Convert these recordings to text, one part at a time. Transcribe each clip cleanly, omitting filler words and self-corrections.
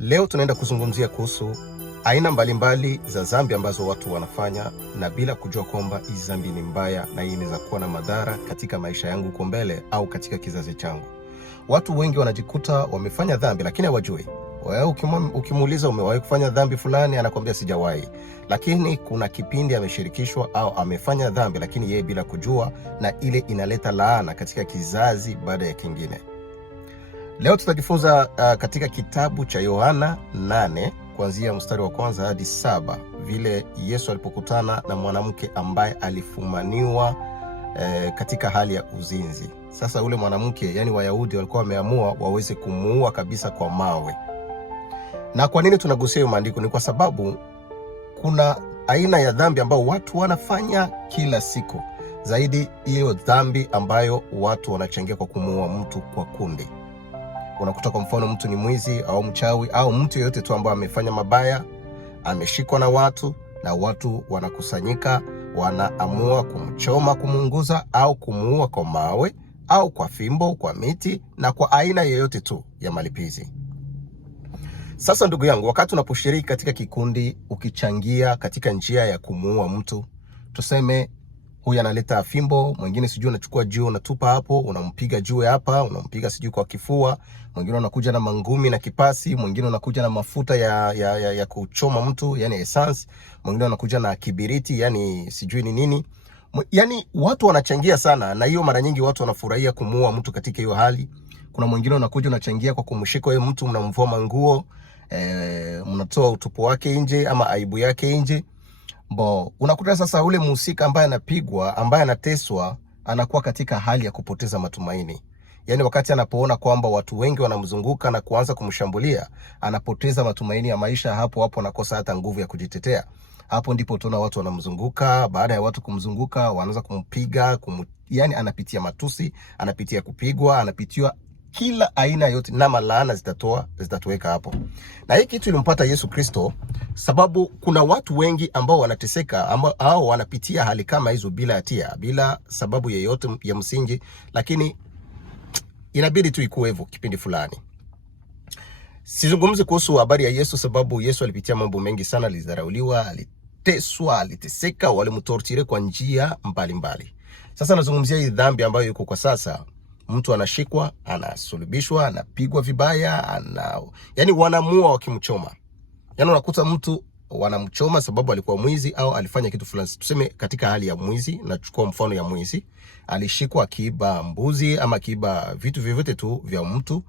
Leo tunaenda kuzungumzia kuhusu aina mbalimbali za dhambi ambazo watu wanafanya na bila kujua kwamba hizi dhambi ni mbaya na hii inaweza kuwa na madhara katika maisha yangu huko mbele au katika kizazi changu. Watu wengi wanajikuta wamefanya dhambi lakini hawajui. Wewe ukimuuliza umewahi kufanya dhambi fulani, anakuambia sijawahi. Lakini kuna kipindi ameshirikishwa au amefanya dhambi lakini yeye bila kujua, na ile inaleta laana katika kizazi baada ya kingine. Leo tutajifunza katika kitabu cha Yohana 8 kuanzia mstari wa 1 hadi 7 vile Yesu alipokutana na mwanamke ambaye alifumaniwa katika hali ya uzinzi. Sasa ule mwanamke, yani Wayahudi walikuwa wameamua waweze kumuua kabisa kwa mawe. Na kwa nini tunagusia hiyo maandiko? Ni kwa sababu kuna aina ya dhambi ambayo watu wanafanya kila siku, zaidi hiyo dhambi ambayo watu wanachangia kwa kumuua mtu kwa kundi. Unakuta kwa mfano mtu ni mwizi au mchawi au mtu yeyote tu ambaye amefanya mabaya, ameshikwa na watu na watu wanakusanyika, wanaamua kumchoma, kumuunguza au kumuua kwa mawe au kwa fimbo, kwa miti na kwa aina yoyote tu ya malipizi. Sasa ndugu yangu, wakati unaposhiriki katika kikundi ukichangia katika njia ya kumuua mtu, tuseme huyu analeta fimbo, mwingine sijui unachukua jiwe unatupa hapo, unampiga jiwe hapa, unampiga sijui kwa kifua, mwingine unakuja na mangumi na kipasi, mwingine unakuja na mafuta ya kuchoma mtu, yani essence, mwingine unakuja na kibiriti, yani sijui ni nini. Yani watu wanachangia sana, na hiyo mara nyingi watu wanafurahia kumuua mtu katika hiyo hali. Kuna mwingine unakuja unachangia kwa kumshika yeye mtu, mnamvua manguo, mnatoa utupu wake nje ama aibu yake nje. Unakuta sasa ule mhusika ambaye anapigwa, ambaye anateswa, anakuwa katika hali ya kupoteza matumaini. Yani wakati anapoona kwamba watu wengi wanamzunguka na kuanza kumshambulia, anapoteza matumaini ya maisha. Hapo anakosa hata nguvu ya kujitetea. Hapo ndipo tunaona watu wanamzunguka. Baada ya watu kumzunguka, wanaanza kumpiga, yani anapitia matusi, anapitia kupigwa, anapitia kila aina yote, na malaana zitatoweka hapo. Na hii kitu ilimpata Yesu Kristo, sababu kuna watu wengi ambao wanateseka ambao wanapitia hali kama hizo bila hatia, bila sababu yeyote ya msingi, lakini inabidi tu ikuwe hivyo kipindi fulani. Sizungumzi kuhusu habari ya Yesu, sababu Yesu alipitia mambo mengi sana. Alidharauliwa, aliteswa, aliteseka, walimtorture kwa njia mbalimbali. Sasa nazungumzia hii dhambi ambayo yuko kwa sasa. Mtu anashikwa, anasulubishwa, anapigwa vibaya, yani wanamua wakimchoma. Yani unakuta mtu wanamchoma sababu alikuwa mwizi au alifanya kitu fulani. Tuseme katika hali ya mwizi, nachukua mfano ya mwizi, alishikwa akiiba mbuzi ama akiiba vitu vyovyote tu vya mtu.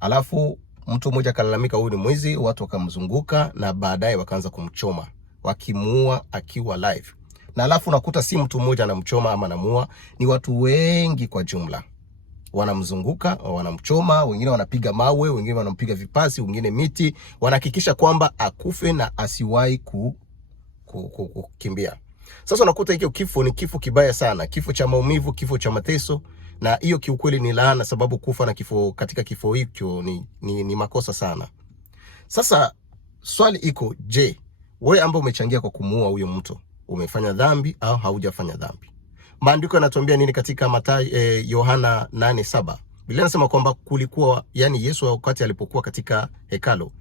Alafu mtu mmoja akalalamika huyu ni mwizi, watu wakamzunguka na baadaye wakaanza kumchoma, wakimuua akiwa live. Na alafu unakuta si mtu mmoja anamchoma ama anamuua, ni watu wengi kwa jumla. Wanamzunguka, wanamchoma, wengine wanapiga mawe, wengine wanampiga vipasi, wengine miti, wanahakikisha kwamba akufe na asiwahi kukimbia. Sasa unakuta hiyo kifo ni kifo kibaya sana, kifo cha maumivu, kifo cha mateso, na hiyo kiukweli ni laana, sababu kufa na kifo katika kifo hicho ni makosa sana. Sasa swali iko, je, wewe ambao umechangia kwa kumuua huyo mtu, umefanya dhambi au haujafanya dhambi? Maandiko yanatuambia nini katika Mathayo Yohana 8:7? Biblia inasema kwamba kulikuwa, yani Yesu wakati alipokuwa katika hekalu,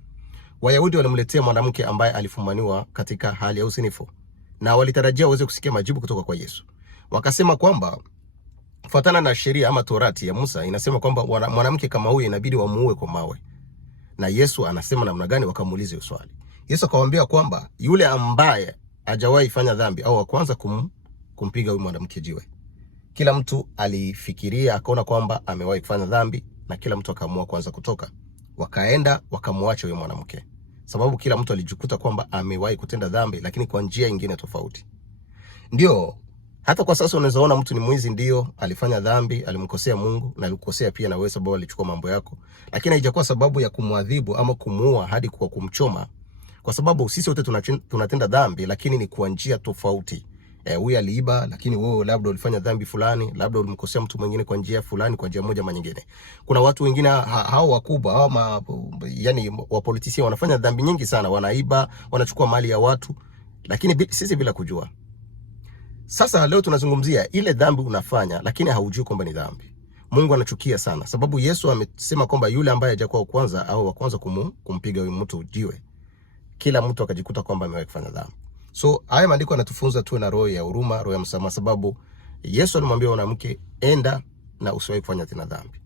Wayahudi walimletea mwanamke ambaye alifumaniwa katika hali ya uzinifu, na walitarajia waweze kusikia majibu kutoka kwa Yesu. Wakasema kwamba kufuatana na sheria ama Torati ya Musa inasema kwamba mwanamke kama huyu inabidi wamuue kwa mawe. Na Yesu anasema namna gani? Wakamuuliza hiyo swali. Yesu akawaambia kwamba yule ambaye hajawahi fanya dhambi au wa kwanza kumpiga huyu mwanamke jiwe. Kila mtu alifikiria, akaona kwamba amewahi kufanya dhambi, na kila mtu akaamua kuanza kutoka. Wakaenda wakamwacha huyo mwanamke, sababu kila mtu alijikuta kwamba amewahi kutenda dhambi lakini kwa njia nyingine tofauti. Ndio hata kwa sasa unaweza ona mtu ni mwizi, ndio alifanya dhambi, alimkosea Mungu na alikosea pia na wewe, sababu alichukua mambo yako, lakini haijakuwa sababu ya kumwadhibu ama kumuua hadi kwa kumchoma, kwa sababu sisi wote tunatenda dhambi, lakini ni kwa njia tofauti. Huyu aliiba, lakini wewe labda ulifanya dhambi fulani, labda ulimkosea mtu mwingine kwa njia fulani, kwa njia moja ama nyingine. Kuna watu wengine hao wakubwa, hao yani wa politician, wanafanya dhambi nyingi sana, wanaiba, wanachukua mali ya watu, lakini sisi bila kujua. Sasa leo tunazungumzia ile dhambi unafanya lakini haujui kwamba ni dhambi. Mungu anachukia sana, sababu Yesu amesema kwamba yule ambaye hajakuwa wa kwanza au wa kwanza kumpiga huyu mtu jiwe, kila mtu akajikuta kwamba amewahi kufanya dhambi. So haya maandiko yanatufunza tuwe na roho ya huruma, roho ya msamaha, sababu Yesu alimwambia mwanamke, enda na usiwahi kufanya tena dhambi,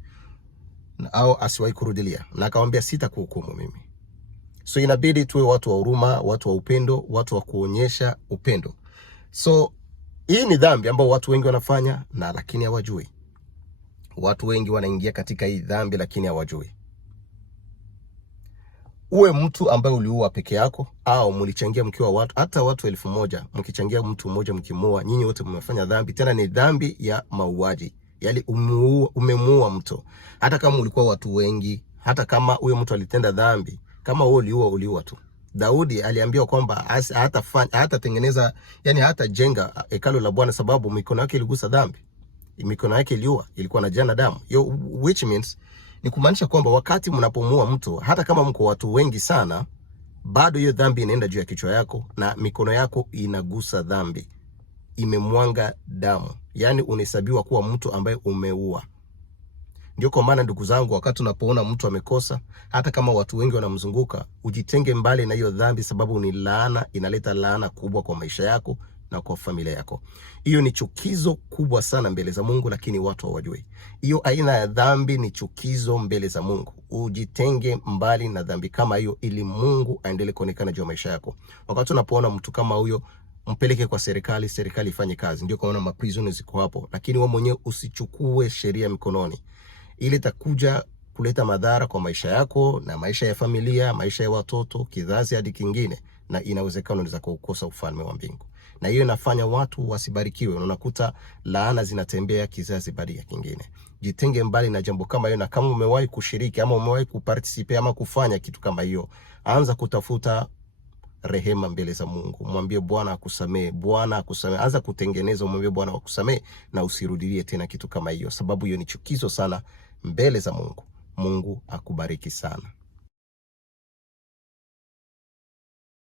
au asiwahi kurudilia, na akamwambia sitakuhukumu mimi. So inabidi tuwe watu wa huruma, watu wa upendo, watu wa kuonyesha upendo. So hii ni dhambi ambao watu wengi wanafanya na lakini hawajui. Watu wengi wanaingia katika hii dhambi lakini hawajui. Uwe mtu ambaye uliua peke yako au mlichangia mkiwa watu, hata watu 1000 mkichangia mtu mmoja mkimoa, nyinyi wote mmefanya dhambi. Tena ni dhambi ya mauaji. Yaani umemuua mtu. Hata kama ulikuwa watu wengi, hata kama huyo mtu alitenda dhambi, kama wewe uliua tu. Daudi aliambiwa kwamba hatatengeneza, yani hatajenga hekalu la Bwana sababu mikono yake iligusa dhambi. Mikono yake ilikuwa na jana damu. Which means ni kumaanisha kwamba wakati mnapomuua mtu, hata kama mko watu wengi sana, bado hiyo dhambi inaenda juu ya kichwa yako na mikono yako inagusa dhambi. Imemwanga damu. Yani unahesabiwa kuwa mtu ambaye umeua. Ndio kwa maana ndugu zangu, wakati unapoona mtu amekosa, hata kama watu wengi wanamzunguka, ujitenge mbali na hiyo dhambi, sababu ni laana, inaleta laana kubwa kwa maisha yako na kwa familia yako. Hiyo ni chukizo kubwa sana mbele za Mungu, lakini watu hawajui. Hiyo aina ya dhambi ni chukizo mbele za Mungu. Ujitenge mbali na dhambi kama hiyo ili Mungu aendelee kuonekana juu ya maisha yako. Wakati unapoona mtu kama huyo, mpeleke kwa serikali, serikali ifanye kazi. Ndio kwa maana maprisoners ziko hapo, lakini wewe mwenyewe usichukue sheria mikononi. Ile itakuja kuleta madhara kwa maisha yako na maisha ya familia, maisha ya watoto, kizazi hadi kingine, na inawezekana unaweza kukosa ufalme wa mbingu. Na hiyo inafanya watu wasibarikiwe. Unakuta laana zinatembea kizazi baada ya kingine. Jitenge mbali na jambo kama hiyo, na kama umewahi kushiriki ama umewahi kuparticipate ama kufanya kitu kama hiyo, anza kutafuta rehema mbele za Mungu. Mwambie Bwana akusamee, Bwana akusamee. Anza kutengeneza, mwambie Bwana akusamee na usirudilie tena kitu kama hiyo, sababu hiyo ni chukizo sana mbele za Mungu. Mungu akubariki sana.